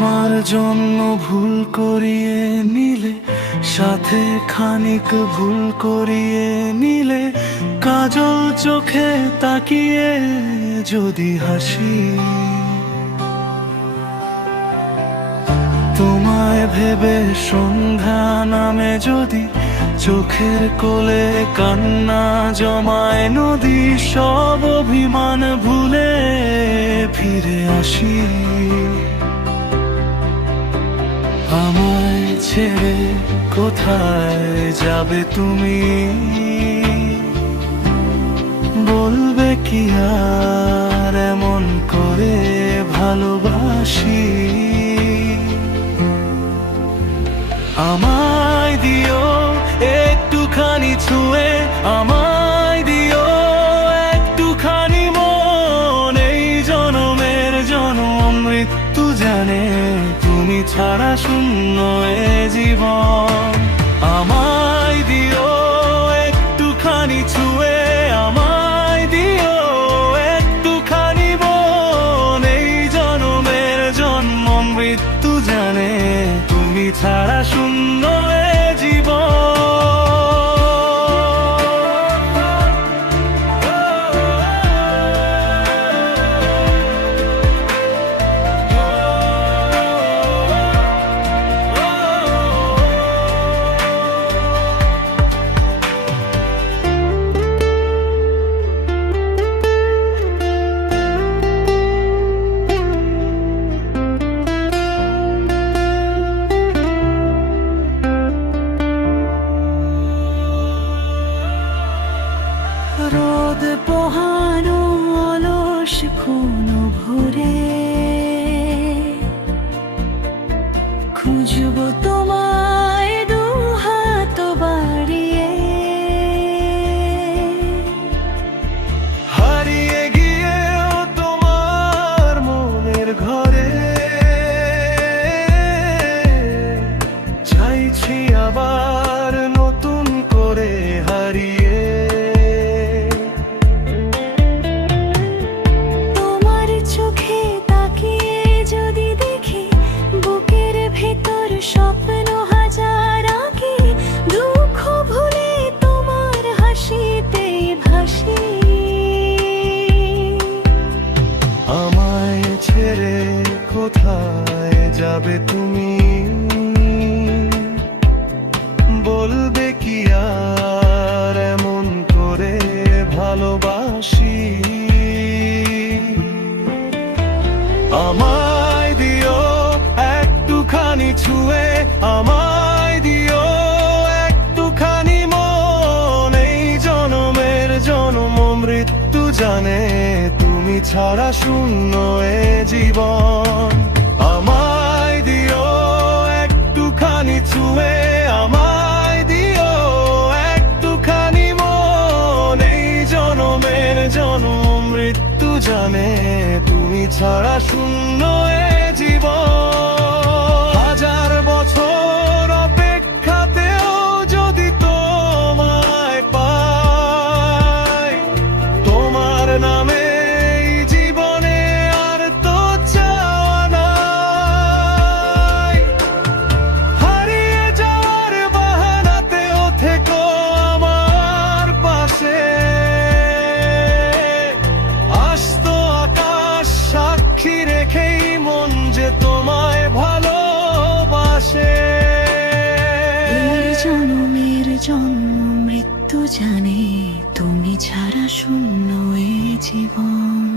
তোমার জন্য ভুল করিয়ে নিলে, সাথে খানিক ভুল করিয়ে নিলে, কাজল চোখে তাকিয়ে যদি হাসি। তোমায় ভেবে সন্ধ্যা নামে যদি চোখের কোলে কান্না জমায় নদী, সব অভিমান ভুলে ফিরে আসি। ছেড়ে কোথায় যাবে তুমি? বলবে কি আর এমন করে ভালোবাসি? আমায় দিও একটুখানি ছুঁয়ে, আমায় দিও একটুখানি এই জনমের জনম মৃত্যু জানে তুমি ছাড়া শূন্য এ জীবন। আমায় দিও একটুখানি ছুঁয়ে, আমায় দিও একটুখানি বোন এই জনমের জন্ম মৃত্যু জানে, তুমি ছাড়া শূন্য রোদ পোহানো অলস কোন ভোরে খুঁজব তোমায় আমায় দিও একটুখানি ছুঁয়ে, আমায় দিও একটুখানি মন। এই জনমের জনম মৃত্যু জানে, তুমি ছাড়া শূন্য এ জীবন। আমায় দিও একটুখানি ছুঁয়ে, আমায় দিও একটুখানি মন। এই জনমের জনম মৃত্যু জানে তুমি ছাড়া শূন্য জীবন। জন্ম মৃত্যু জানে তুমি ছাড়া শূন্য এ জীবন।